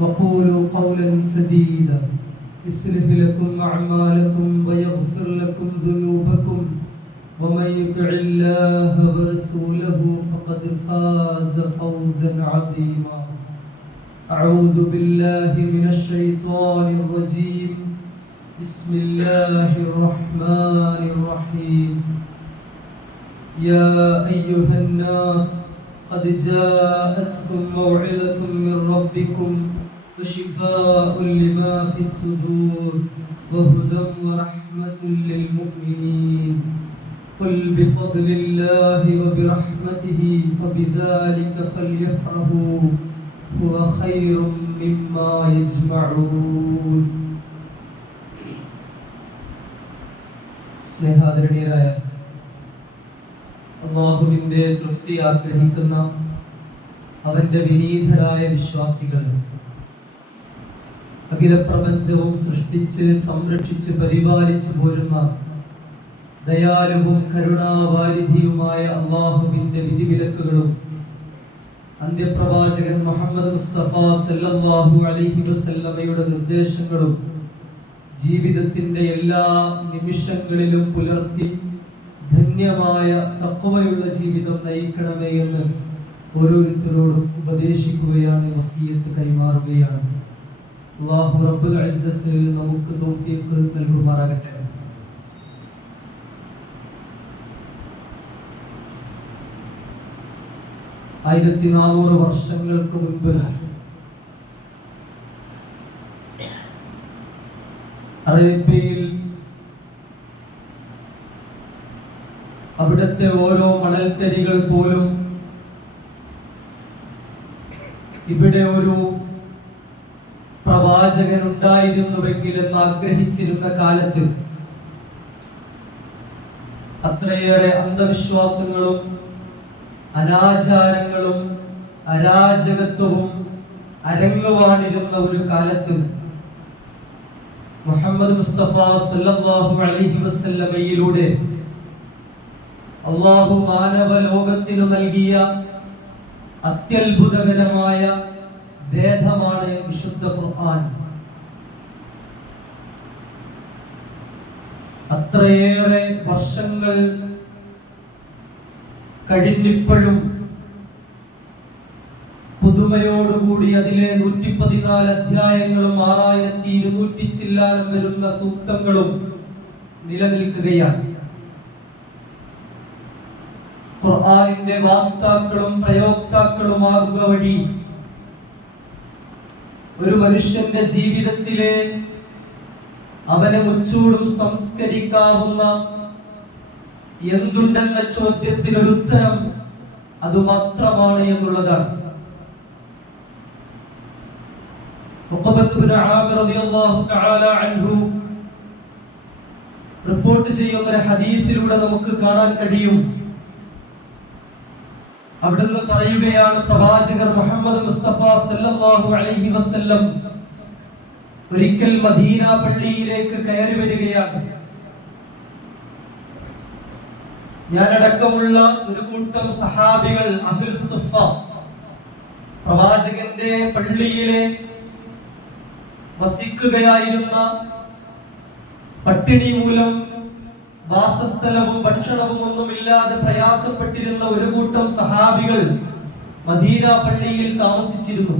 وقولوا قولا سديدا يصلح لكم أعمالكم ويغفر لكم ذنوبكم ومن يطع الله ورسوله فقد فاز فوزا عظيما. أعوذ بالله من الشيطان الرجيم. بسم الله الرحمن الرحيم. يا أيها الناس قد جاءتكم موعظة من ربكم وشفاء لما في الصدور وهدى ورحمة للمؤمنين. قل بفضل الله وبرحمته فبذلك فليفرحوا هو خير مما يجمعون. സ്നേഹാദരണീയരായ അല്ലാഹുവിന്റെ തൃപ്തി ആഗ്രഹിക്കുന്ന അവന്റെ വിനീതരായ വിശ്വാസികൾ, അഖില പ്രപഞ്ചവും സൃഷ്ടിച്ച് സംരക്ഷിച്ച് പരിപാലിച്ചു പോരുന്ന ദയാലുവും കരുണാവാരിധിയുമായ അല്ലാഹുവിന്റെ വിധിവിലക്കുകളും അന്ത്യപ്രവാചകൻ മുഹമ്മദ് മുസ്തഫ സല്ലല്ലാഹു അലൈഹി വസല്ലമയുടെ നിർദ്ദേശങ്ങളും ജീവിതത്തിന്റെ എല്ലാ നിമിഷങ്ങളിലും പുലർത്തി ധന്യമായ തഖ്വയുള്ള ജീവിതം നയിക്കണമേ എന്ന് ഓരോരുത്തരോടും ഉപദേശിക്കുകയാണ്, വസിയത്ത് കൈമാറുകയാണ്. അല്ലാഹു റബ്ബുൽ ഇസ്സത്ത് നമുക്ക് തൗഫീഖ് നൽകുമാറാകട്ടെ. ആയിരത്തി 400 വർഷങ്ങൾക്ക് മുൻപ് അറേബ്യയിൽ അവിടുത്തെ ഓരോ മണൽത്തരികൾ പോലും ഇവിടെ ഒരു പ്രവാചകൻ ഉണ്ടായിരുന്നുവെങ്കിൽ എന്ന് ആഗ്രഹിച്ചിരുന്ന കാലത്ത് അത്രയേറെ അന്ധവിശ്വാസങ്ങളും അനാചാരങ്ങളും അരാജകത്വവും അരങ്ങുവാണിരുന്ന ഒരു കാലത്ത് മുഹമ്മദ് മുസ്തഫ സല്ലല്ലാഹു അലൈഹി വസല്ലമയിലൂടെ അല്ലാഹു മാനവ ലോകത്തിനു നൽകിയ അത്യത്ഭുതകരമായ വേദമാണ് വിശുദ്ധ ഖുർആൻ. അത്രയേറെ വർഷങ്ങൾ കഴിഞ്ഞിപ്പോഴും പുതുമയോടുകൂടി അതിലെ 114 അധ്യായങ്ങളും 6200 ചില്ലാനം വരുന്ന സൂക്തങ്ങളും നിലനിൽക്കുകയാണ്. ഖുർആനിന്റെ വാക്താക്കളും പ്രയോക്താക്കളുമാകുക വഴി ഒരു മനുഷ്യന്റെ ജീവിതത്തിലെ അവനെ മുച്ചൂടും സംസ്കരിക്കാവുന്ന എന്തുണ്ടെന്ന ചോദ്യത്തിന് ഒരു ഉത്തരം അതുമാത്രമാണ് എന്നുള്ളതാണ്. റിപ്പോർട്ട് ചെയ്യുന്ന ഒരു ഹദീസിലൂടെ നമുക്ക് കാണാൻ കഴിയും. അവിടുന്ന് പറയുകയാണ്, പ്രവാചകർ മുഹമ്മദ് മുസ്തഫ സല്ലല്ലാഹു അലൈഹി വസല്ലം ഒരിക്കൽ മദീന പള്ളിയിലേക്ക് കയറി വരികയാണ്. ഞാനടക്കമുള്ള ഒരു കൂട്ടം സഹാബികൾ അഹ്ലുൽ സുഫ പ്രവാചകന്റെ പള്ളിയിലെ വസിക്കുകയായിരുന്ന, പട്ടിണി മൂലം വാസസ്ഥലവും ഭക്ഷണവും ഒന്നുമില്ലാതെ പ്രയാസപ്പെട്ടിരുന്ന ഒരു കൂട്ടം സഹാബികൾ മദീന പള്ളിയിൽ താമസിച്ചിരുന്നു.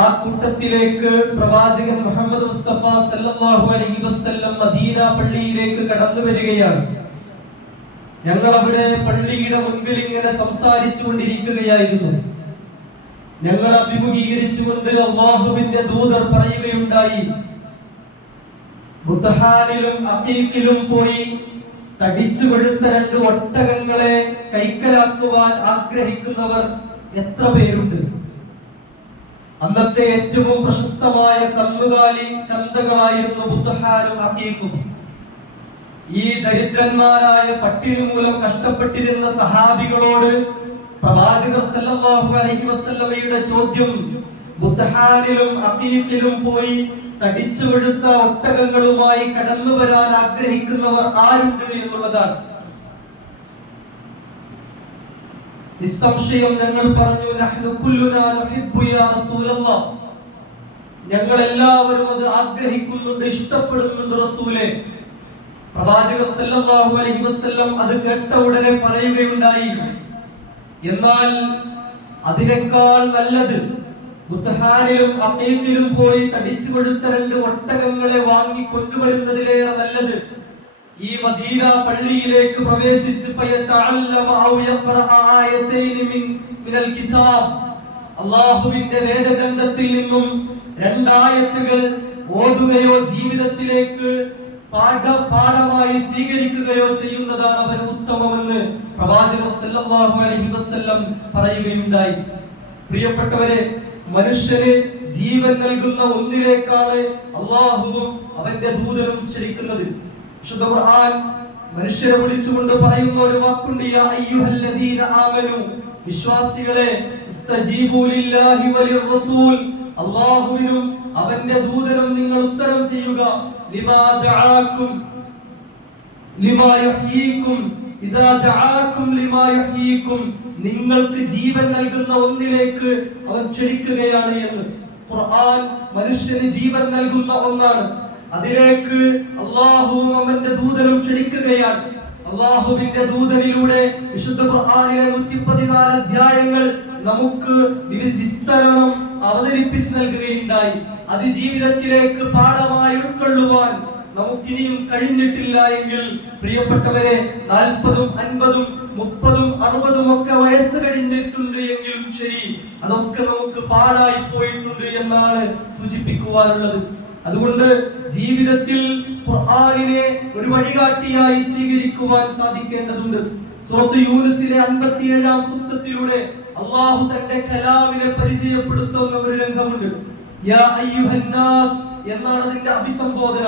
ആ കൂട്ടത്തിലേക്ക് പ്രവാചകൻ മുഹമ്മദ് മുസ്തഫ സല്ലല്ലാഹു അലൈഹി വസല്ലം മദീന പള്ളിയിലേക്ക് കടന്നു വരികയാണ്. ഞങ്ങൾ അവിടെ പള്ളിയുടെ മുൻപിൽ ഇങ്ങനെ സംസാരിച്ചു കൊണ്ടിരിക്കുകയായിരുന്നു. ഞങ്ങൾ അഭിമുഖീകരിച്ചുകൊണ്ട് അല്ലാഹുവിന്റെ ദൂതർ പറയുകയുണ്ടായി, ബുത്ഹാനിലും അഖീഖിലും പോയി തടിച്ചു കൊഴുത്ത 2 ഒട്ടകങ്ങളെ കൈക്കലാക്കുവാൻ ആഗ്രഹിക്കുന്നവർ എത്ര പേരുണ്ട്? അന്നത്തെ ഏറ്റവും പ്രശസ്തമായ കന്നുകാലി ചന്തകളായിരുന്നു ബുത്ഹാനും അഖീഖും. ഈ ദരിദ്രന്മാരായ പട്ടിണി മൂലം കഷ്ടപ്പെട്ടിരുന്ന സഹാബികളോട് പ്രവാചകർ സല്ലല്ലാഹു അലൈഹി വസല്ലമയുടെ ചോദ്യം, ബുത്ഹാനിലും അഖീഖിലും പോയി തടിച്ചു കൊഴുത്ത ഒട്ടകങ്ങളുമായി കടന്നു വരാൻ ആഗ്രഹിക്കുന്നവർ ആരുണ്ട് എന്നുള്ളതാണ്. നിസ്സംശയം ഞങ്ങൾ പറഞ്ഞു നഹ്നു കുല്ലുനാ നുഹിബ്ബു യാ റസൂലല്ലാഹ്, ഞങ്ങൾ എല്ലാവരും അത് ആഗ്രഹിക്കുന്നുണ്ട്, ഇഷ്ടപ്പെടുന്നുണ്ട് റസൂലേ. പ്രവാചകർ സല്ലല്ലാഹു അലൈഹി വസല്ലം അത് കേട്ട ഉടനെ പറയുകയുണ്ടായി, എന്നാൽ അതിനേക്കാൾ നല്ലത് ബുദ്ഹാനിലും അഖീഖിലും പോയി തടിച്ചു കൊടുത്ത 2 ഒട്ടകങ്ങളെ വാങ്ങി കൊണ്ടുവരുന്നതിലേറെ നല്ലത് ഈ മദീന പള്ളിയിലേക്ക് പ്രവേശിച്ച് ഫയതഅല്ലമ ഔ യഖറഅ ആയതൈനി മിനൽ കിതാബ്, അല്ലാഹുവിന്റെ വേദഗ്രന്ഥത്തിൽ നിന്നും 2 ആയത്തുകൾ ഓതുകയോ ജീവിതത്തിലേക്ക് പാഠമായി സ്വീകരിക്കുകയോ ചെയ്യുന്നതാണ് അവന് ഉത്തമമെന്ന് പ്രവാചകർ സല്ലല്ലാഹു അലൈഹി വസല്ലം പറയുകയുണ്ടായി. പ്രിയപ്പെട്ടവരെ, മനുഷ്യന് ജീവൻ നൽകുന്ന ഒന്നിലേക്കാണ് അല്ലാഹുവും അവന്റെ ദൂതനും ക്ഷണിക്കുന്നത്. വിശുദ്ധ ഖുർആൻ മനുഷ്യരെ വിളിച്ചുകൊണ്ട് പറയുന്ന ഒരു വാക്കുണ്ട്, യാ അയ്യുഹല്ലദീന ആമനു, വിശ്വാസികളെ, ഇസ്തജീബു ലില്ലാഹി വലിർ റസൂൽ, അല്ലാഹുവിനും അവന്റെ ദൂതനും നിങ്ങൾ ഉത്തരം ചെയ്യുക, ലിമാ ദഅാകും ലിമാ യുഹ്യീകും, ഇദാ ദഅാകും ലിമാ യുഹ്യീകും, നിങ്ങൾക്ക് ജീവൻ നൽകുന്ന ഒന്നിലേക്ക് അവൻ ക്ഷണിക്കുകയാണ് എന്ന്. ഖുർആൻ മനുഷ്യന് ജീവൻ നൽകുന്ന ഒന്നാണ്, അതിലേക്ക് അല്ലാഹുവും അവന്റെ ദൂതനും ക്ഷണിക്കുകയാണ്. അല്ലാഹുവിന്റെ ദൂതനിലൂടെ വിശുദ്ധ ഖുർആനിലെ 114 അധ്യായങ്ങൾ നമുക്ക് വിസ്തരണം അവതരിപ്പിച്ചു നൽകുകയുണ്ടായി. അത് ജീവിതത്തിലേക്ക് പാഠമായി ഉൾക്കൊള്ളുവാൻ നമുക്കിനിയും കഴിഞ്ഞിട്ടില്ല എങ്കിൽ പ്രിയപ്പെട്ടവരെ, 40ഉം 50ഉം 30ഉം 60ഉം ഒക്കെ വയസ്സ് കഴിഞ്ഞിട്ടുണ്ട് എങ്കിലും ശരി, അതൊക്കെ നമുക്ക് പാഴായി പോയിട്ടുണ്ട് എന്നാണ് സൂചിപ്പിക്കുവാനുള്ളത്. അതുകൊണ്ട് ജീവിതത്തിൽ ഖുർആനിനെ ഒരു വഴികാട്ടിയായി സ്വീകരിക്കുവാൻ സാധിക്കേണ്ടതുണ്ട്. സൂറത്ത് യൂനുസിലെ 57-ാം സൂക്തത്തിലൂടെ അല്ലാഹു തന്റെ കലാമിനെ പരിചയപ്പെടുത്തുന്ന ഒരു രംഗമുണ്ട്. യാ അയ്യുഹന്നാസ് എന്നാണ് അതിന്റെ അഭിസംബോധന.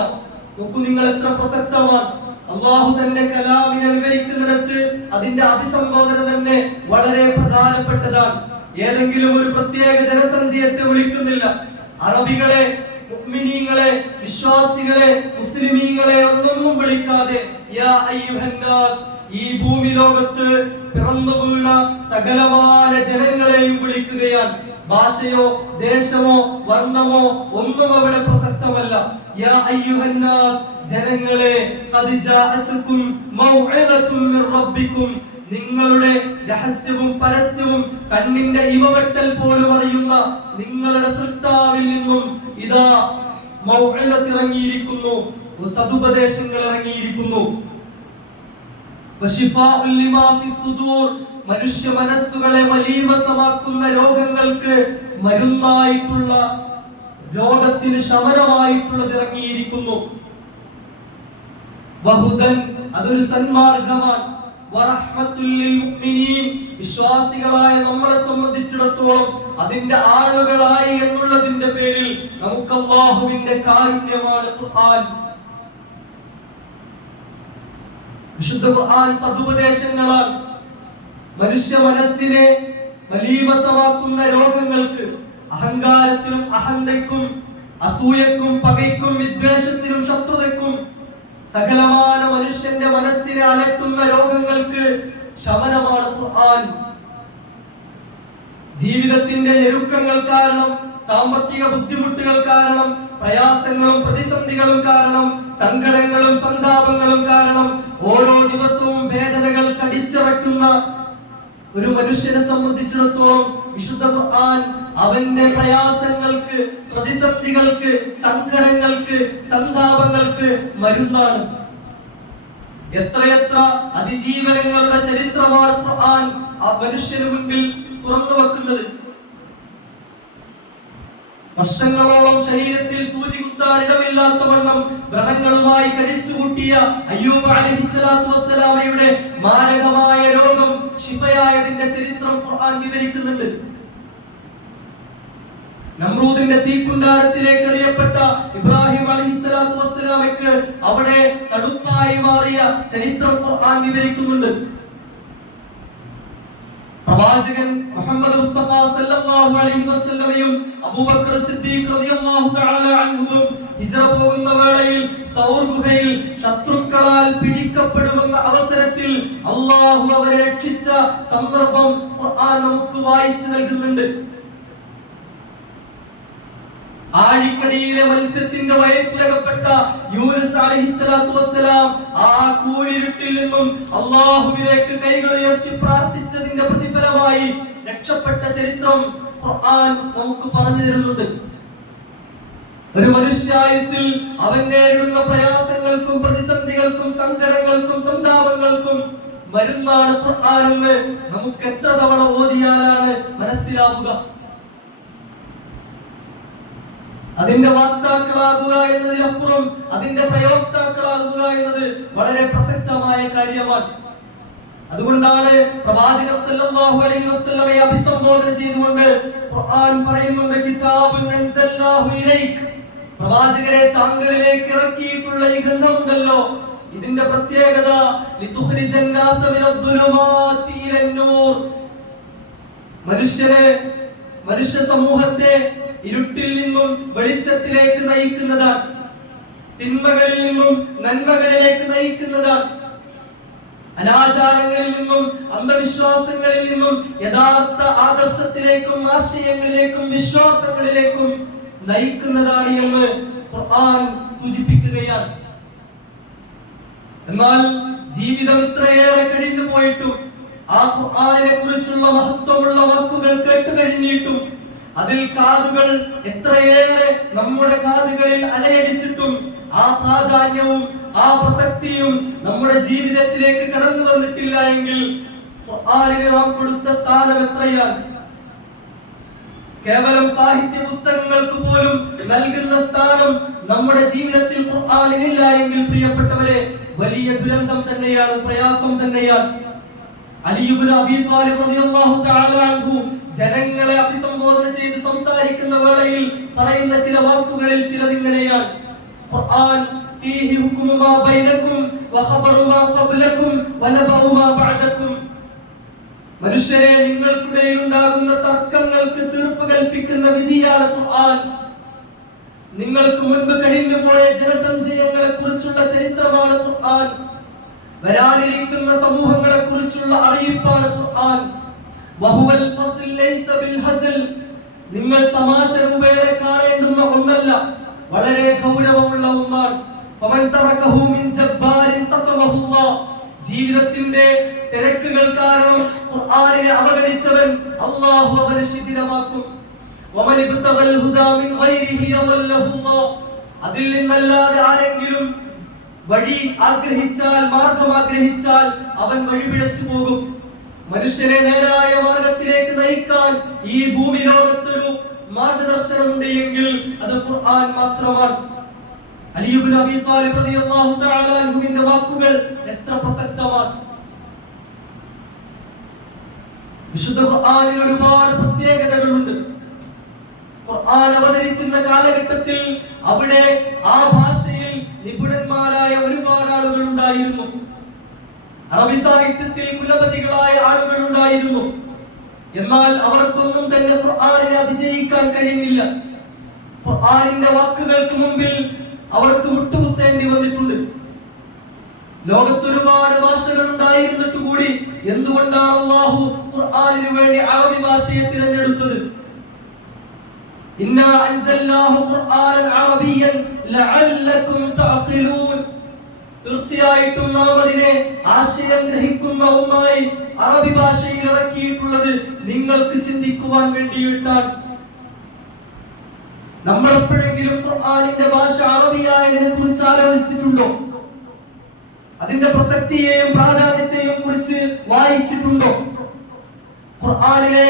നോക്കൂ നിങ്ങൾ എത്ര പ്രസക്തമാണ്. അല്ലാഹു തന്റെ കലാമിനെ വിവരിക്കുന്നിടത്ത് അതിന്റെ അഭിസംബോധന തന്നെ വളരെ പ്രധാനപ്പെട്ടതാണ്. ഏതെങ്കിലും ഒരു പ്രത്യേക ജനസംഖ്യത്തെ വിളിക്കുന്നില്ല. അറബികളെ, മുഅ്മിനീങ്ങളെ, വിശ്വാസികളെ, മുസ്ലിമീങ്ങളെ ഒന്നും വിളിക്കാതെ യാ അയ്യുഹന്നാസ്, ഈ ഭൂമി ലോകത്ത് പിറന്നു വീണ സകലമായ ജനങ്ങളെയും വിളിക്കുകയാണ്. ഭാഷയോ ദേശമോ വർണ്ണമോ ഒന്നും അവിടെ പ്രസക്തമല്ല. യാ അയ്യുഹന്നാസ്, ജനങ്ങളെ, ഖദ് ജാഅതുകും മൗഇദതും മിർ റബ്ബികും, നിങ്ങളുടെ രഹസ്യവും പരസ്യവും കണ്ണിന്റെ ഇമവെട്ടൽ പോലും അറിയുന്ന നിങ്ങളുടെ സൃഷ്ടാവിൽ നിന്നും ഇതാ മൗഇദത്ത് ഇറങ്ങിയിരിക്കുന്നു, സദുപദേശങ്ങൾ ഇറങ്ങിയിരിക്കുന്നു. വശിഫാഉൽ ലിമാ ഫിസ്സുദൂർ, മനുഷ്യ മനസ്സുകളെ മലീമസമാക്കുന്ന രോഗങ്ങൾക്ക് മരുന്നായിട്ടുള്ള, രോഗത്തിന് ശമനമായിട്ടുള്ളത് ഇറങ്ങിയിരിക്കുന്നു. വഹുദൻ, അതൊരു സന്മാർഗമാണ്. വറഹ്മത്തുൽ ലിൽ മുഅ്മിനീൻ, വിശ്വാസികളായ നമ്മളെ സംബന്ധിച്ചിടത്തോളം അതിന്റെ ആളുകളായി എന്നുള്ളതിന്റെ പേരിൽ നമുക്ക് അല്ലാഹുവിന്റെ കാരുണ്യമാണ് ഖുർആൻ. വിശുദ്ധ ഖുർആൻ സദുപദേശങ്ങളാണ്. മനുഷ്യ മനസ്സിനെ മലീമസമാക്കുന്ന രോഗങ്ങൾക്ക്, അഹങ്കാരത്തിനും അഹന്തയ്ക്കും അസൂയക്കും പകയ്ക്കും വിദ്വേഷത്തിനും ശത്രുതയ്ക്കും സകലമായ മനുഷ്യന്റെ മനസ്സിനെ അലട്ടുന്ന രോഗങ്ങൾക്ക് ശമനമാണ് ഖുർആൻ. ജീവിതത്തിന്റെ ഞെരുക്കങ്ങൾ കാരണം, സാമ്പത്തിക ബുദ്ധിമുട്ടുകൾ കാരണം, പ്രയാസങ്ങളും പ്രതിസന്ധികളും കാരണം, സങ്കടങ്ങളും സന്താപങ്ങളും കാരണം ഓരോ ദിവസവും വേദനകൾ കടിച്ചിറക്കുന്ന ഒരു മനുഷ്യനെ സംബന്ധിച്ചിടത്തോളം വിശുദ്ധ ഖുർആൻ അവന്റെ പ്രയാസങ്ങൾക്ക്, പ്രതിസന്ധികൾക്ക്, സങ്കടങ്ങൾക്ക്, സന്താപങ്ങൾക്ക് മരുന്നാണ്. എത്രയെത്ര അതിജീവനങ്ങളുടെ ചരിത്രമാണ് ഖുർആൻ ആ മനുഷ്യന് മുൻപിൽ തുറന്നു വെക്കുന്നത്. വർഷങ്ങളോളം ശരീരത്തിൽ സൂചി കുത്താൻ ഇടമില്ലാത്ത വണ്ണം വ്രണങ്ങളുമായി കഴിച്ചുകൂട്ടിയ അയ്യൂബ് അലൈഹിസ്സലാത്തു വസ്സലാമയുടെ മാരകമായ രോഗം ശിഫയായതിന്റെ ചരിത്രം ഖുർആൻ വിവരിക്കുന്നുണ്ട്. നമ്രൂദിന്റെ തീക്കുണ്ടാരത്തിലേക്ക് എറിയപ്പെട്ട ഇബ്രാഹിം അലൈഹിസ്സലാത്തു വസ്സലാമയ്ക്ക് അവിടെ തണുപ്പായി മാറിയ ചരിത്രം ഖുർആൻ വിവരിക്കുന്നുണ്ട്. പ്രവാചകൻ മുഹമ്മദ് മുസ്തഫ സല്ലല്ലാഹു അലൈഹി വസല്ലമയും അബൂബക്കർ സിദ്ദീഖ് റളിയല്ലാഹു തആല അൻഹുവും ഹിജ്റ പോകുന്ന വേളയിൽ തൗർ ഗുഹയിൽ ശത്രുക്കളാൽ പിടിക്കപ്പെടുന്ന അവസരത്തിൽ അല്ലാഹു അവരെ രക്ഷിച്ച സന്ദർഭം ഖുർആൻ നമുക്ക് വായിച്ചു നൽകുന്നുണ്ട്. ആഴിക്കടിയിലെ മത്സ്യത്തിന്റെ വയറ്റിലകപ്പെട്ട യൂനുസ് അലൈഹിസ്സലാത്തു വസ്സലാം ആ കൂരിരുട്ടിൽ നിന്നും അല്ലാഹുവിലേക്ക് കൈകൾ ഉയർത്തി പ്രാർത്ഥിച്ചതിന്റെ പ്രതിഫലമായി രക്ഷപ്പെട്ട ചരിത്രം ഖുർആൻ നമുക്ക് പറഞ്ഞു തരുന്നുണ്ട്. ഒരു മനുഷ്യായുസ്സിൽ അവൻ നേരിടുന്ന പ്രയാസങ്ങൾക്കും പ്രതിസന്ധികൾക്കും സങ്കടങ്ങൾക്കും സന്താപങ്ങൾക്കും മരുന്നാണ് ഖുർആൻ എന്ന് നമുക്ക് എത്ര തവണ ഓതിയാലാണ് മനസ്സിലാവുക. അതിന്റെ വാക്താക്കളാകുക എന്നതിനപ്പുറം അതിന്റെ പ്രയോക്താക്കളാകുക എന്നത് വളരെ പ്രസക്തമായ കാര്യമാണ്. അതുകൊണ്ടാണ് പ്രവാചകർ സല്ലല്ലാഹു അലൈഹി വസല്ലമയെ അഭിസംബോധന ചെയ്തുകൊണ്ട് ഖുർആൻ പറയുന്നുണ്ട്, കിതാബുൻ അൻസൽനാഹു ഇലൈക, പ്രവാചകരെ താങ്കളിലേക്ക് ഇറക്കിയിട്ടുള്ള ഈ ഗ്രന്ഥമുണ്ടല്ലോ, ഇതിന്റെ പ്രത്യേകത ലിതുഖ്രിജൻ നാസ മിനദ്ദുലുമാതി ഇലന്നൂർ, മനുഷ്യ സമൂഹത്തെ ഇരുട്ടിൽ നിന്നും വെളിച്ചത്തിലേക്ക് നയിക്കുന്നതാണ്, തിന്മകളിൽ നിന്നും നന്മകളിലേക്ക് നയിക്കുന്നതാണ്, അനാചാരങ്ങളിൽ നിന്നും അന്ധവിശ്വാസങ്ങളിൽ നിന്നും യഥാർത്ഥ ആദർശത്തിലേക്കും ആശയങ്ങളിലേക്കും വിശ്വാസങ്ങളിലേക്കും നയിക്കുന്നതാണ് എന്ന് ഖുർആൻ സൂചിപ്പിക്കുകയാണ്. എന്നാൽ ജീവിതം ഇത്രയേറെ കഴിഞ്ഞു പോയിട്ടും ആ ഖുർആനിനെ കുറിച്ചുള്ള മഹത്വമുള്ള വാക്കുകൾ കേട്ടു കഴിഞ്ഞിട്ടും അതിൽ കാതുകൾ എത്രയേറെ നമ്മുടെ കാതുകളിൽ അലയടിച്ചിട്ടും ആ പ്രാധാന്യവും ആ പ്രസക്തിയും നമ്മുടെ ജീവിതത്തിലേക്ക് കടന്നു വന്നിട്ടില്ല എങ്കിൽ ഖുർആനിന് നാം കൊടുത്ത സ്ഥാനം എത്രയാണ്? കേവലം സാഹിത്യ പുസ്തകങ്ങൾക്ക് പോലും നൽകുന്ന സ്ഥാനം നമ്മുടെ ജീവിതത്തിൽ ഖുർആനിനില്ല എങ്കിൽ പ്രിയപ്പെട്ടവരെ വലിയ ദുരന്തം തന്നെയാണ്, പ്രയാസം തന്നെയാണ്. അലി ഇബ്നു അബീ ത്വാലിബ് റളിയല്ലാഹു തആല അൻഹു ജനങ്ങളെ അഭിസംബോധന ചെയ്ത് സംസാരിക്കുന്ന വേളയിൽ പറയുന്ന ചില വാക്കുകളിൽ ചിലത് ഇങ്ങനെയാണ്: ഖുർആൻ ഫീഹി ഹുക്മു മാ ബൈനകും വഖബറു മാ ഖബ്ലകും വനബഉ മാ ബഅദകും. മനുഷ്യരെ, നിങ്ങൾക്കിടയിൽ ഉണ്ടാകുന്ന തർക്കങ്ങൾക്ക് തീർപ്പ് കൽപ്പിക്കുന്ന വിധിയാണ് ഖുർആൻ. നിങ്ങൾക്ക് മുൻപ് കഴിഞ്ഞു പോയ ജനസഞ്ചയങ്ങളെ കുറിച്ചുള്ള ചരിത്രമാണ് ഖുർആൻ. വരാനിരിക്കുന്ന സമൂഹങ്ങളെ കുറിച്ചുള്ള അറിയിപ്പാണ് ഖുർആൻ. വഹുവൽ ഫസ്ൽ ലൈസ ബിൽ ഹസൽ, നിങ്ങൾ തമാശ രൂപേണ കാണേണ്ടുന്ന ഒന്നല്ല, വളരെ ഗൗരവമുള്ള ഒന്നാണ്. ഫമൻ തറകഹു മിൻ ജബ്ബാരിൻ ഖസമഹുല്ലാഹ്, ജീവിതത്തിന്റെ തിരക്കുകൾ കാരണം ഖുർആനിനെ അവഗണിച്ചവൻ അല്ലാഹു അവനെ ശിഥിലമാക്കും. വമൻ ഇബ്തഗൽ ഹുദാ മിൻ ഗൈരിഹി യദല്ലഹുല്ലാഹ്, അതിൽ നിന്നല്ലാതെ ആരെങ്കിലും വഴി ആഗ്രഹിച്ചാൽ, മാർഗം ആഗ്രഹിച്ചാൽ അവൻ വഴിപിഴച്ചു പോകും. മനുഷ്യനെ നേരായ മാർഗത്തിലേക്ക് നയിക്കാൻ ഈ ഭൂമി ലോകത്തൊരു മാർഗദർശനമുണ്ട് എങ്കിൽ അത് ഖുർആൻ മാത്രമാണ്. അലി ഇബ്നു അബീ ത്വാലിബ് റളിയല്ലാഹു തആല അൻഹുവിന്റെ വാക്കുകൾ എത്ര പ്രസക്തമാണ്. വിശുദ്ധ ഖുർആനിൽ ഒരുപാട് പ്രത്യേകതകളുണ്ട്. ഖുർആൻ അവതരിച്ചിരുന്ന കാലഘട്ടത്തിൽ അവിടെ ആ ഭാഷയിൽ നിപുണന്മാരായ ഒരുപാട് ആളുകൾ ഉണ്ടായിരുന്നു. അറബി സാഹിത്യത്തിൽ കുലപതികളായ ആളുകൾ ഉണ്ടായിരുന്നു. എന്നാൽ അവർക്കൊന്നും തന്നെ ഖുർആനിനെ അതിജയിക്കാൻ കഴിയുന്നില്ല. ഖുർആനിന്റെ വാക്കുകൾക്ക് മുമ്പിൽ അവർക്ക് മുട്ടുകുത്തേണ്ടി വന്നിട്ടുണ്ട്. ലോകത്ത് ഒരുപാട് ഭാഷകൾ ഉണ്ടായിരുന്നിട്ട് കൂടി എന്തുകൊണ്ടാണ് അല്ലാഹു ഖുർആനിനു വേണ്ടി അറബി ഭാഷയെ തിരഞ്ഞെടുത്തത്? ഇന്നാ അൻസൽനാഹു ഖുർആനൻ അറബിയ്യൻ ലഅല്ലകും തഅഖിലൂൻ, തീർച്ചയായിട്ടും നാം അതിനെ ആശയം ഗ്രഹിക്കുന്ന ഒന്നായി അറബി ഭാഷയിൽ ഇറക്കിയിട്ടുള്ളത് നിങ്ങൾക്ക് ചിന്തിക്കുവാൻ വേണ്ടിയിട്ടാണ്. നമ്മൾ എപ്പോഴെങ്കിലും ഖുർആനിന്റെ ഭാഷ അറബിയായതിനെ കുറിച്ച് ആലോചിച്ചിട്ടുണ്ടോ? അതിന്റെ പ്രസക്തിയെയും പ്രാധാന്യത്തെയും കുറിച്ച് വായിച്ചിട്ടുണ്ടോ? ഖുർആനിലെ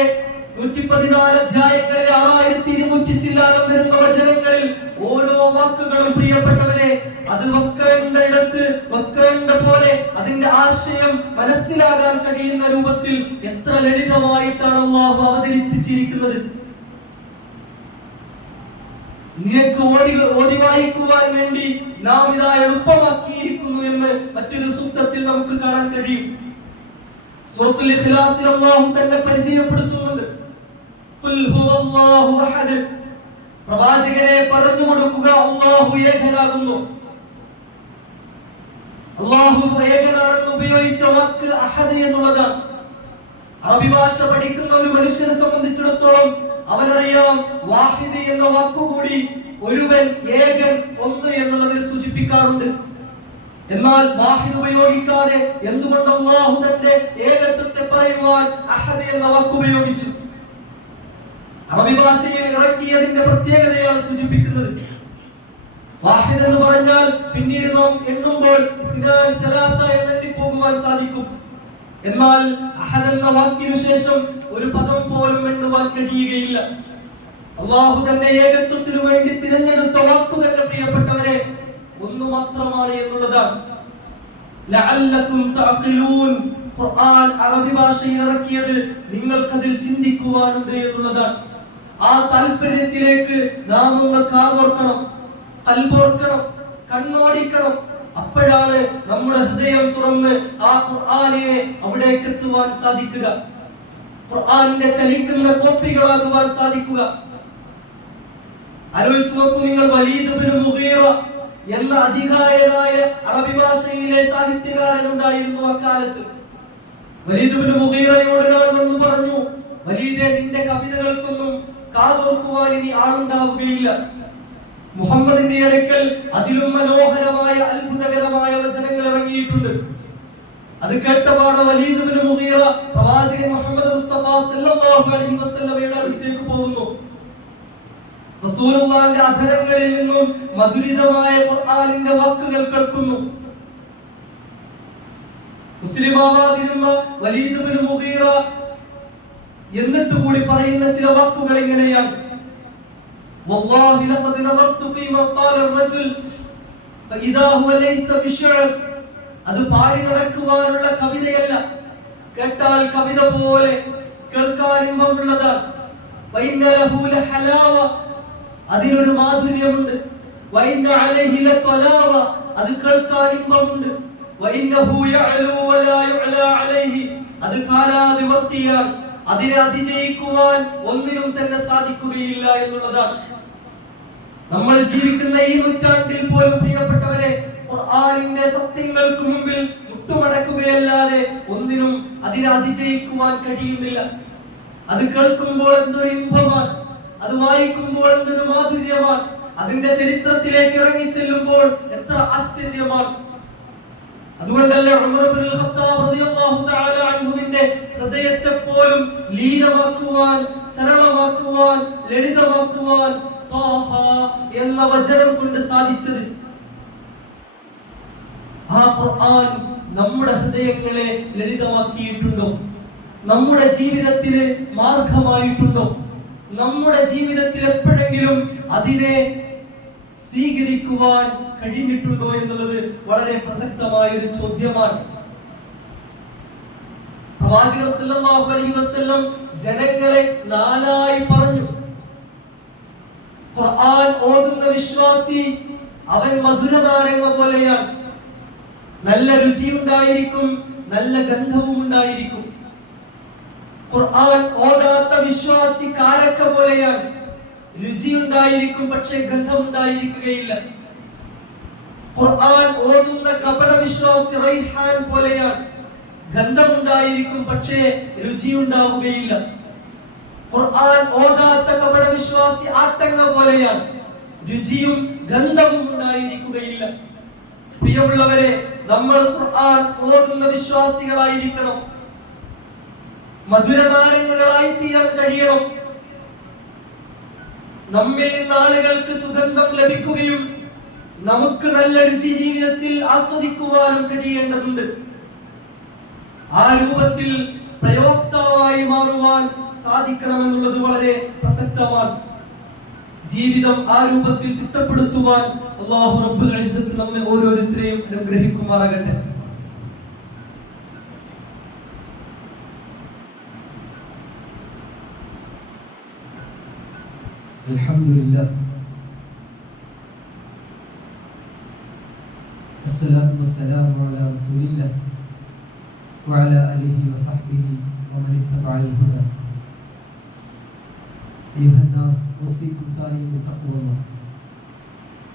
114 അധ്യായങ്ങളിലെ 6200 ചില്ലാനം വരുന്ന വചനങ്ങളിൽ ഓരോ വാക്കുകളും പ്രിയപ്പെട്ടവരെ അത് വെക്കേണ്ടയിടത്ത് വെക്കേണ്ട പോലെ അതിന്റെ ആശയം മനസ്സിലാകാൻ കഴിയുന്ന രൂപത്തിൽ എത്ര ലളിതമായിട്ടാണ് അല്ലാഹു അവതരിപ്പിച്ചിരിക്കുന്നത്. നിനക്ക് ഓതി വായിക്കുവാൻ വേണ്ടി നാം ഇതാ എളുപ്പമാക്കിയിരിക്കുന്നു എന്ന് മറ്റൊരു സൂക്തത്തിൽ നമുക്ക് കാണാൻ കഴിയും. സൂറത്തുൽ ഇഖ്ലാസിൽ അല്ലാഹു തന്നെ പരിചയപ്പെടുത്തുന്നുണ്ട്. ഖുൽ ഹുവല്ലാഹു അഹദ്, പ്രവാചകരെ പറഞ്ഞു കൊടുക്കുക അല്ലാഹു ഏകനാകുന്നു. അല്ലാഹു ഏകനാണെന്ന് ഉപയോഗിച്ച വാക്ക് അഹദ് എന്നുള്ളതാണ്. അറബി ഭാഷ പഠിക്കുന്ന ഒരു മനുഷ്യനെ സംബന്ധിച്ചിടത്തോളം അവനറിയാം വാഹിദ് എന്ന വാക്കുകൂടി ഒരുവൻ, ഏകൻ, ഒന്ന് എന്നുള്ളതിനെ സൂചിപ്പിക്കാറുണ്ട്. എന്നാൽ വാഹിദ് ഉപയോഗിക്കാതെ എന്തുകൊണ്ട് അല്ലാഹു തന്റെ ഏകത്വത്തെ പറയുവാൻ അഹദ് എന്ന വാക്ക് ഉപയോഗിച്ചു? അറബി ഭാഷയിൽ ഇറക്കിയതിന്റെ പ്രത്യേകതയാണ് സൂചിപ്പിക്കുന്നത്. വാഹിദ് എന്ന് പറഞ്ഞാൽ പിന്നീട് നാം എണ്ണുമ്പോൾ എന്നെണ്ണി പോകുവാൻ സാധിക്കും. എന്നാൽ അഹദ് എന്ന വാക്കിനു ശേഷം ഒരു പദം പോലും എണ്ണുവാൻ കഴിയുകയില്ല. അല്ലാഹു തന്റെ ഏകത്വത്തിനു വേണ്ടി തിരഞ്ഞെടുത്ത വാക്കു തന്നെ പ്രിയപ്പെട്ടവരെ ഒന്നു മാത്രമാണ് എന്നുള്ളതാണ്. ലഅല്ലകും തഅഖിലൂൻ, ഖുർആൻ അറബി ഭാഷയിൽ ഇറക്കിയത് നിങ്ങൾക്കതിൽ ചിന്തിക്കുവാനുണ്ട് എന്നുള്ളതാണ്. ആ താല്പര്യത്തിലേക്ക് നാം ഒന്ന് കാതോർക്കണം, കൽബോർക്കണം, കണ്ണോടിക്കണം. അപ്പോഴാണ് നമ്മുടെ ഹൃദയം തുറന്ന് ആ ഖുർആനെ അവിടേക്ക് എത്തുവാൻ സാധിക്കുക, ഖുർആനിന്റെ ചലിക്കുന്ന കോപ്പികളാകുവാൻ സാധിക്കുക. ആലോചിച്ചു നോക്കൂ നിങ്ങൾ, വലീദ് ഇബ്നു മുഗീറ എന്ന അധികായനായ അറബി ഭാഷയിലെ സാഹിത്യകാരൻ ഉണ്ടായിരുന്നു അക്കാലത്ത്. വലീദ് ഇബ്നു മുഗീറയോട് വന്നു പറഞ്ഞു, വലീദേ, നിന്റെ കവിതകൾക്കൊന്നും കാതോർക്കുവാൻ ഇനി ആളുണ്ടാവുകയില്ല. മുഹമ്മദിന്റെ അടുക്കൽ അതിലും മനോഹരമായ അത്ഭുതകരമായ വചനങ്ങൾ ഇറങ്ങിയിട്ടുണ്ട്. അത് കേട്ടപാടെ വലീദ് ഇബ്നു മുഗീറ പ്രവാചകൻ മുഹമ്മദ് മുസ്തഫ സല്ലല്ലാഹു അലൈഹി വസല്ലമയുടെ അടുത്തേക്ക് പോകുന്നു. റസൂലുള്ളാഹിന്റെ അധരങ്ങളിൽ നിന്നും മധുരിതമായ ഖുർആനിന്റെ വാക്കുകൾ കേൾക്കുന്നു. മുസ്ലിമാവാതിരുന്ന വലീദ് ഇബ്നു മുഗീറ എന്നിട്ട് കൂടി പറയുന്ന ചില വാക്കുകൾ ഇങ്ങനെയാണ്: വല്ലാഹി ലഖദ് നദർതു ഫീമാ ഖാല الرجل فاذا هو ليس بشعر. അത് പാടി നടക്കുവാനുള്ള കവിതയല്ല, കേട്ടാൽ കവിത പോലെ കേൾക്കാൻ ഇമ്പമുള്ളതാണ്. വഇന്ന ലഹു ലഹലാവ, അതിനൊരു മാധുര്യമുണ്ട്. വഇന്ന അലൈഹി ലതലാവ, അത് കേൾക്കാൻ ഇമ്പമുണ്ട്. വഇന്നഹു യഅലു വലാ യുഅലാ അലൈഹി, അത് കാലാതിവർത്തിയാണ്, അതിനെ അതിജയിക്കുവാൻ ഒന്നിനും തന്നെ സാധിക്കുകയില്ല എന്നുള്ളതാണ്. നമ്മൾ ജീവിക്കുന്ന ഈ നൂറ്റാണ്ടിൽ പോലും പ്രിയപ്പെട്ടവരെ ഖുർആനിന്റെ സത്യങ്ങൾക്ക് മുമ്പിൽ മുട്ടുമടക്കുകയല്ലാതെ ഒന്നിനും അതിനെ അതിജയിക്കുവാൻ കഴിയുന്നില്ല. അത് കേൾക്കുമ്പോൾ എന്തൊരു ഇമ്പമാണ്, അത് വായിക്കുമ്പോൾ എന്തൊരു മാധുര്യമാണ്, അതിന്റെ ചരിത്രത്തിലേക്ക് ഇറങ്ങി ചെല്ലുമ്പോൾ എത്ര ആശ്ചര്യമാണ്. അതുകൊണ്ടല്ലേ ഉമർ ഇബ്നുൽ ഖത്താബ് റളിയല്ലാഹു തആല അൻഹുവിന്റെ ഹൃദയത്തെ പോലും ലീനമാക്കുവാൻ, സരളമാക്കുവാൻ, ലളിതമാക്കുവാൻ ത്വാഹ എന്ന വചനം കൊണ്ട് സാധിച്ചത്. ആ ഖുർആൻ നമ്മുടെ ഹൃദയങ്ങളെ ലളിതമാക്കിയിട്ടുണ്ടോ? നമ്മുടെ ജീവിതത്തിന് മാർഗമായിട്ടുണ്ടോ? നമ്മുടെ ജീവിതത്തിൽ എപ്പോഴെങ്കിലും അതിനെ സ്വീകരിക്കുവാൻ കഴിഞ്ഞിട്ടുണ്ടോ എന്നുള്ളത് വളരെ പ്രസക്തമായ ഒരു ചോദ്യമാണ്. പ്രവാചകർ സല്ലല്ലാഹു അലൈഹി വസല്ലം ജനങ്ങളെ നാലായി പറഞ്ഞു. ഖുർആൻ ഓതുന്ന വിശ്വാസി അവൻ മധുരനാരങ്ങ പോലെയാണ്, നല്ല രുചിയുണ്ടായിരിക്കും, നല്ല ഗന്ധവും ഉണ്ടായിരിക്കും. ഖുർആൻ ഓതാത്ത വിശ്വാസി കാരക്ക പോലെയാണ്, രുചിയുണ്ടായിരിക്കും പക്ഷേ ഗന്ധമുണ്ടായിരിക്കുകയില്ല. ഖുർആൻ ഓതുന്ന കപട വിശ്വാസി റൈഹാൻ പോലെയാണ്, ഗന്ധമുണ്ടായിരിക്കും പക്ഷേ രുചിയുണ്ടാവുകയില്ല. ഖുർആൻ ഓതാത്ത കപട വിശ്വാസി ആട്ടങ്ങ പോലെയാണ്, രുചിയും ഗന്ധവും ഉണ്ടായിരിക്കുകയില്ല. പ്രിയമുള്ളവരെ, നമ്മൾ ഖുർആൻ ഓതുന്ന വിശ്വാസികളായിരിക്കണം, മധുരനാരങ്ങളായി തീരാൻ കഴിയണം. നമ്മിൽ നിന്ന് ആളുകൾക്ക് സുഗന്ധം ലഭിക്കുകയും നമുക്ക് നല്ല രുചി ജീവിതത്തിൽ ആസ്വദിക്കുവാനും കഴിയേണ്ടതുണ്ട്. ആ രൂപത്തിൽ പ്രയോക്താവായി മാറുവാൻ സാധിക്കണമെന്നുള്ളത് വളരെ പ്രസക്തമാണ്. ജീവിതം ആ രൂപത്തിൽ ചിട്ടപ്പെടുത്തുവാൻ അല്ലാഹു റബ്ബുൽ ഇസ്സത്ത് നമ്മെ ഓരോരുത്തരെയും അനുഗ്രഹിക്കുമാറാകട്ടെ. അൽഹംദുലില്ലാഹ് വസ്സലാത്തു വസ്സലാമു അലാ റസൂലില്ലാഹ് വഅലാ ആലിഹി വസഹ്ബിഹി വമൻ ഇത്തബഅൽ ഹുദാ. അയ്യുഹന്നാസ് ഉസീകും താനി ബിത്തഖ്വല്ലാഹ്.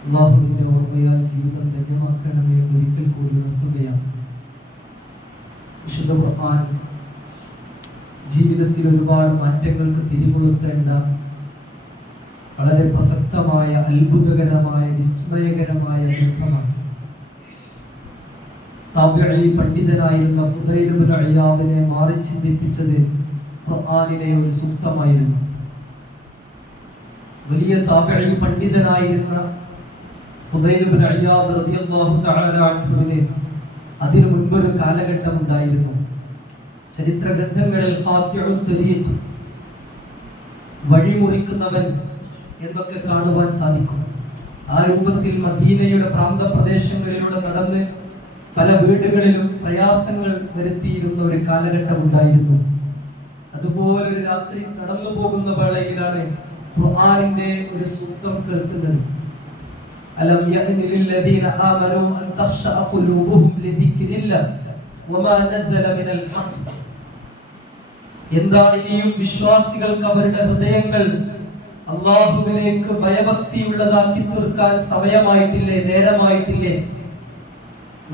അല്ലാഹുവിന്റെ ഓർമ്മയാൽ ജീവിതം ധന്യമാക്കണമേ എന്ന് ഒരിക്കൽ കൂടി ഉണർത്തുകയാണ്. വിശുദ്ധ ഖുർആൻ ജീവിതത്തിൽ ഒരുപാട് മാറ്റങ്ങൾക്ക് തിരികൊളുത്തേണ്ട വളരെ പ്രസക്തമായ, അത്ഭുതകരമായ, വിസ്മയകരമായ ഗ്രന്ഥമാണ്. താബിഈ പണ്ഡിതനായിരുന്ന ഫുദൈൽ ഇബ്നു ഇയാദിനെ മാറി ചിന്തിപ്പിച്ചത് ഖുർആനിലെ ഒരു സൂക്തമായിരുന്നു. വലിയ താബിഈ പണ്ഡിതനായിരുന്ന ഫുദൈൽ ഇബ്നു ഇയാദ് റളിയല്ലാഹു തആല അൻഹുവിന് അതിനു മുൻപൊരു കാലഘട്ടം ഉണ്ടായിരുന്നു. ചരിത്ര ഗ്രന്ഥങ്ങളിൽ ഖാത്തിഉ തരീഖ്, വഴിമുറിക്കുന്നവൻ എന്നൊക്കെ കാണുവാൻ സാധിക്കും. ആ രൂപത്തിൽ മദീനയുടെ പ്രാന്തപ്രദേശങ്ങളിലൂടെ നടന്ന് പല വീടുകളിലും പ്രയാസങ്ങൾ വരുത്തിയിരുന്ന ഒരു കാലഘട്ടം ഉണ്ടായിരുന്നു. അതുപോലൊരു രാത്രി നടന്നു പോകുന്ന വേളയിലാണ് ഖുർആനിന്റെ ഒരു സൂക്തം കേൾക്കുന്നത്. അലം യഅനി ലില്ലദീന ആമനൂ അൻ തഖ്ശഅ ഖുലൂബുഹും ലിദിക്രില്ലാഹ് വമാ നസല മിനൽ ഹഖ്. എന്താണ് ഇനിയും വിശ്വാസികൾക്ക് അവരുടെ ഹൃദയങ്ങൾ അല്ലാഹുവിലേക്ക് ഭയഭക്തിയുള്ളതാക്കി തീർക്കാൻ സമയമായിട്ടില്ലേ, നേരമായിട്ടില്ലേ?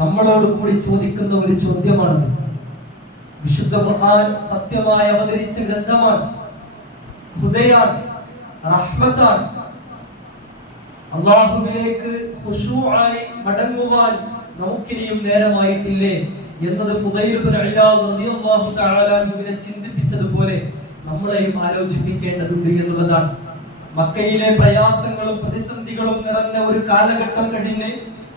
നമ്മളോട് കൂടി ചോദിക്കുന്ന ഒരു ചോദ്യമാണ്. വിശുദ്ധ ഖുർആൻ സത്യമായി അവതരിച്ച ഗ്രന്ഥമാണ്, ഹുദയാണ്, റഹ്മത്താണ്. അല്ലാഹുവിലേക്ക് ഖുശൂആയി മടങ്ങുവാൻ നമുക്കിനിയും നേരമായിട്ടില്ലേ എന്നത് ഫുദൈൽ ഇബ്നു ഇയാദ് റളിയല്ലാഹു തആല അൻഹുവിനെ ചിന്തിപ്പിച്ചതുപോലെ നമ്മളെയും ആലോചിപ്പിക്കേണ്ടതുണ്ട് എന്നുള്ളതാണ്. മക്കയിലെ പ്രയാസങ്ങളും പ്രതിസന്ധികളും നിറഞ്ഞ ഒരു കാലഘട്ടം കഴിഞ്ഞ്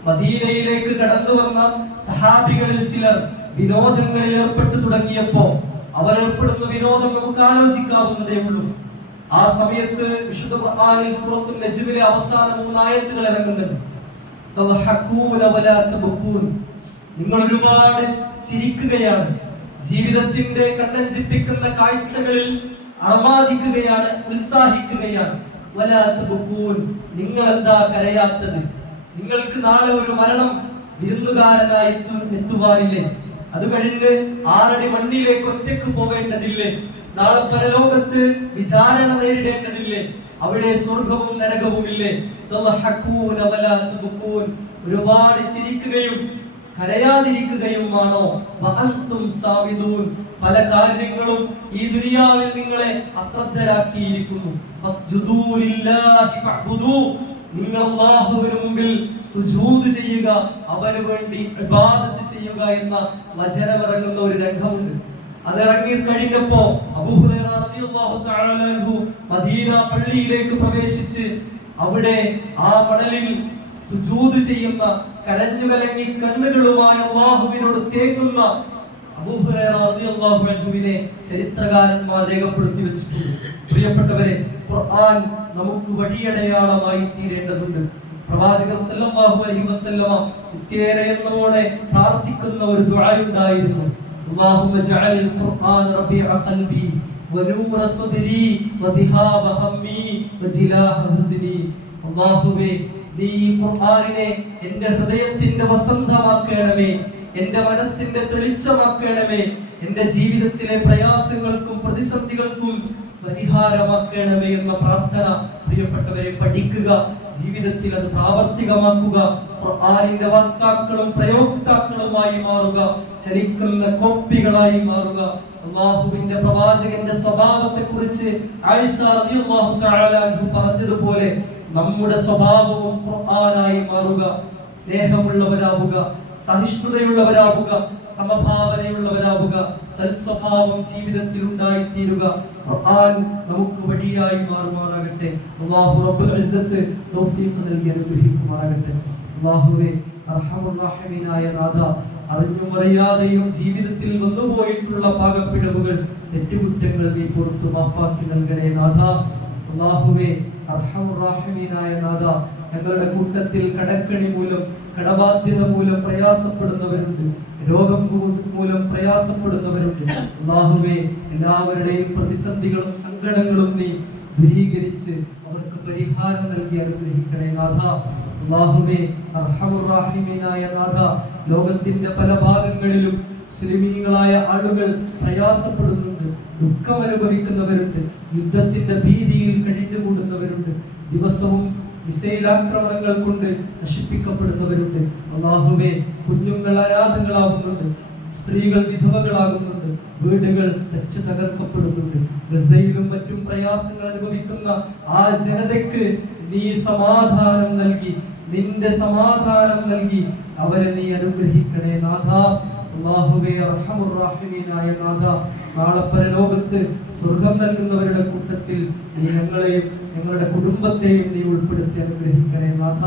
മദീനയിലേക്ക് കടന്നു വന്ന സഹാബികളിൽ ചിലർ വിനോദങ്ങളിൽ ഏർപ്പെട്ടു തുടങ്ങിയപ്പോൾ അവർ ഏർപ്പെടുന്ന വിനോദം നമുക്ക് ആലോചിക്കാവുന്നതേ ഉള്ളൂ. ആ സമയത്ത് വിശുദ്ധ ഖുർആനിൽ സൂറത്തുൽ നജ്മിലെ അവസാന 3 ആയത്തുകൾ ഇറങ്ങുന്നുണ്ട്. തദ്ഹഖൂന വലാ തബ്കൂൻ. നിങ്ങൾ ഒരുപാട് ചിരിക്കുകയാണ്, ജീവിതത്തിന്റെ കണ്ണഞ്ചിപ്പിക്കുന്ന കാഴ്ചകളിൽ ആഹ്ലാദിക്കുകയാണ്, ഉത്സാഹിക്കുകയാണ്. വലാ തബ്കൂൻ. നിങ്ങൾ എന്താ കരയാത്തത്? നിങ്ങൾക്ക് നാളെ ഒരു മരണം വിരുന്നുകാരനായി എത്തുവാനില്ലേ? അത് കഴിഞ്ഞ് 6 അടി മണ്ണിലേക്ക് ഒറ്റയ്ക്ക് പോവേണ്ടതില്ലേ? നാളെ പരലോകത്ത് വിചാരണ നേരിടേണ്ടതില്ലേ? അവിടെ സ്വർഗവും നരകവും ഇല്ലേ? തദ്ഹഖൂന വലാ തബ്കൂൻ. ഒരുപാട് ചിരിക്കുകയും കരയാതിരിക്കുകയുമാണോ? വഅൻതും സാമിദൂൻ. പല കാര്യങ്ങളും ഈ ദുനിയാവിൽ നിങ്ങളെ അശ്രദ്ധരാക്കിയിരിക്കുന്നു. ഫസ്ജുദൂ ലില്ലാഹി ഫഅ്ബുദൂ. നിങ്ങൾ അല്ലാഹുവിന് മുമ്പിൽ സുജൂദ് ചെയ്യുക, അവന് വേണ്ടി ഇബാദത്ത് ചെയ്യുക എന്ന വചനം ഇറങ്ങുന്ന ഒരു രംഗമുണ്ട്. അത് ഇറങ്ങി കഴിഞ്ഞപ്പോ അബൂ ഹുറൈറ റളിയല്ലാഹു തആല അൻഹു മദീന പള്ളിയിലേക്ക് പ്രവേശിച്ച് അവിടെ ആ മണലിൽ സുജൂദ് ചെയ്യുന്ന, കരഞ്ഞു കലങ്ങി കണ്ണുകളുമായി അല്ലാഹുവിനോട് തേങ്ങുന്ന അബൂ ഹുറൈറ റളിയല്ലാഹു അൻഹുവിനെ ചരിത്രകാരന്മാർ രേഖപ്പെടുത്തി വെച്ചിട്ടുണ്ട്. പ്രിയപ്പെട്ടവരെ, ഖുർആൻ നമുക്ക് വഴിയടയാളമായി തീരേണ്ടതുണ്ട്. പ്രവാചകൻ സല്ലല്ലാഹു അലൈഹി വസല്ലമ ഇത്തേറെയെന്നോടെ പ്രാർത്ഥിക്കുന്ന ഒരു ദുആ ഉണ്ടായിരുന്നു. അല്ലാഹുമ്മ ജഅൽ ഖുർആന റബീഅ ഖൽബി വനൂറ സദ്രി വദിഹാബ ഹമ്മി വജിലാഹ ഹുസ്നി. അല്ലാഹുവേ, നീ ഈ ഖുർആനിനെ എൻ്റെ ഹൃദയത്തിന്റെ വസന്തമാക്കണമേ, എൻ്റെ മനസ്സിന്റെ തെളിച്ചമാക്കണമേ, എൻ്റെ ജീവിതത്തിലെ പ്രയാസങ്ങൾക്കും പ്രതിസന്ധികൾക്കും പരിഹാരമാക്കണമേ എന്ന പ്രാർത്ഥന പ്രിയപ്പെട്ടവരെ പഠിക്കുക, ജീവിതത്തിൽ അത് പ്രാവർത്തികമാക്കുക. ഖുർആനിന്റെ വക്താക്കളും പ്രയോക്താക്കളുമായി മാറുക, ചലിക്കുന്ന കോപ്പികളായി മാറുക. അല്ലാഹുവിന്റെ പ്രവാചകന്റെ സ്വഭാവത്തെക്കുറിച്ച് ആയിഷ റളിയല്ലാഹു തആല അൻഹ പറഞ്ഞതുപോലെ നമ്മുടെ സ്വഭാവവും ഖുർആനായി മാറുക. സ്നേഹമുള്ളവരാവുക, സഹിഷ്ണുതയുള്ളവരാവുക, സമഭാവനയുള്ളവരാവുക, സൽസ്വഭാവം ജീവിതത്തിൽ ഉണ്ടായിത്തീരുക. ഖുർആൻ നമുക്ക് വഴിയായി മാറുമാറാകട്ടെ. അല്ലാഹു റബ്ബുൽ ഇസ്സത്ത് തൗഫീഖ് നൽകി അനുഗ്രഹിക്കുമാറാകട്ടെ. അല്ലാഹുവേ, അർഹമുർ റഹീമീനായ നാഥ, അറിഞ്ഞും അറിയാതെയും ജീവിതത്തിൽ വന്നുപോയിട്ടുള്ള പാകപ്പിഴവുകൾ, തെറ്റുകുറ്റങ്ങൾ നീ പുറത്തു മാപ്പാക്കി നൽകണേ നാഥ. അല്ലാഹുവേ, അർഹമുർ റഹീമീനായ നാഥ, ഞങ്ങളുടെ കൂട്ടത്തിൽ കടക്കണി മൂലം, കടബാധ്യത മൂലം പ്രയാസപ്പെടുന്നവരുണ്ട്, രോഗം മൂലം പ്രയാസപ്പെടുന്നവരുണ്ട്. അല്ലാഹുവേ, എല്ലാവരുടെയും പ്രതിസന്ധികളും സങ്കടങ്ങളും നീ ദൂരീകരിച്ച് അവർക്ക് പരിഹാരം നൽകി അനുഗ്രഹിക്കണേ നാഥ. അല്ലാഹുവേ, അർഹമുർ റഹീമീനായ നാഥ, ലോകത്തിന്റെ പല ഭാഗങ്ങളിലും മുസ്ലിമീങ്ങളായ ആളുകൾ പ്രയാസപ്പെടുന്നുണ്ട്, ദുഃഖം അനുഭവിക്കുന്നവരുണ്ട്, യുദ്ധത്തിന്റെ ഭീതിയിൽ കഴിഞ്ഞുകൂടുന്നവരുണ്ട്, ദിവസവും മിസൈൽ ആക്രമണങ്ങൾ കൊണ്ട് നശിപ്പിക്കപ്പെടുന്നവരുണ്ട്. അല്ലാഹുവേ, കുഞ്ഞുങ്ങൾ അനാഥകളാകുന്നുണ്ട്, സ്ത്രീകൾ വിധവകളാകുന്നുണ്ട്. ഉണ്ടാകുന്നുണ്ട്, വീടുകൾ തകർക്കപ്പെടുന്നുണ്ട്. ഗസയിലും മറ്റും പ്രയാസങ്ങൾ അനുഭവിക്കുന്ന ആ ജനതയ്ക്ക് നീ സമാധാനം നൽകി, നിന്റെ സമാധാനം നൽകി അവരെ നീ അനുഗ്രഹിക്കണേ നാഥ. അല്ലാഹുവേ അർഹമുർ റഹീമീനായ നാഥ, നാളെ പരലോകത്ത് സ്വർഗം നൽകുന്നവരുടെ കൂട്ടത്തിൽ നീ ഞങ്ങളെയും ഞങ്ങളുടെ കുടുംബത്തെയും നീ ഉൾപ്പെടുത്തി അനുഗ്രഹിക്കണേ നാഥ.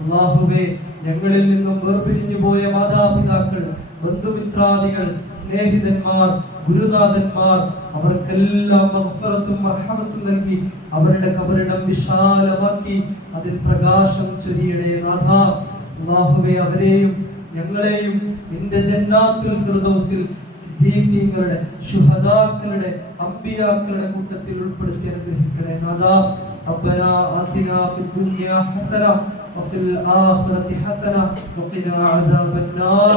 അല്ലാഹുവേ ഞങ്ങളിൽ നിന്നും വേർപിരിഞ്ഞു പോയ മാതാപിതാക്കൾ, ബന്ധുമിത്രാദികൾ, സ്നേഹിതന്മാർ, ഗുരുനാഥന്മാർ, അവർക്കെല്ലാം മഗ്ഫിറത്തും റഹ്മത്തും നൽകി അവരുടെ ഖബറിടം വിശാലമാക്കി അതിൽ പ്രകാശം ചൊരിയണേ നാഥ. അല്ലാഹുവേ അവരെയും ഞങ്ങളെയും നിന്റെ ജന്നാത്തുൽ ഫിർദൗസിൽ സിദ്ദീഖീങ്ങളുടെ, ശുഹദാക്കളുടെ, അംബിയാക്കളുടെ കൂട്ടത്തിൽ ഉൾപ്പെടുത്തി അനുഗ്രഹിക്കണേ നാഥ. റബ്ബനാ ആതിനാ ഫിദ്ദുനിയാ ഹസന وفي الآخرة حسنة وقنا عذاب النار.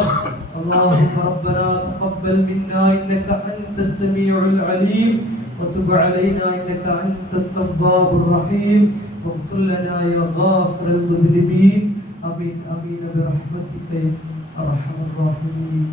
اللهم ربنا تقبل منا إنك أنت السميع العليم وتب علينا إنك أنت التواب الرحيم واغفر لنا يا غافر المذنبين. آمين آمين برحمتك يا أرحم الراحمين.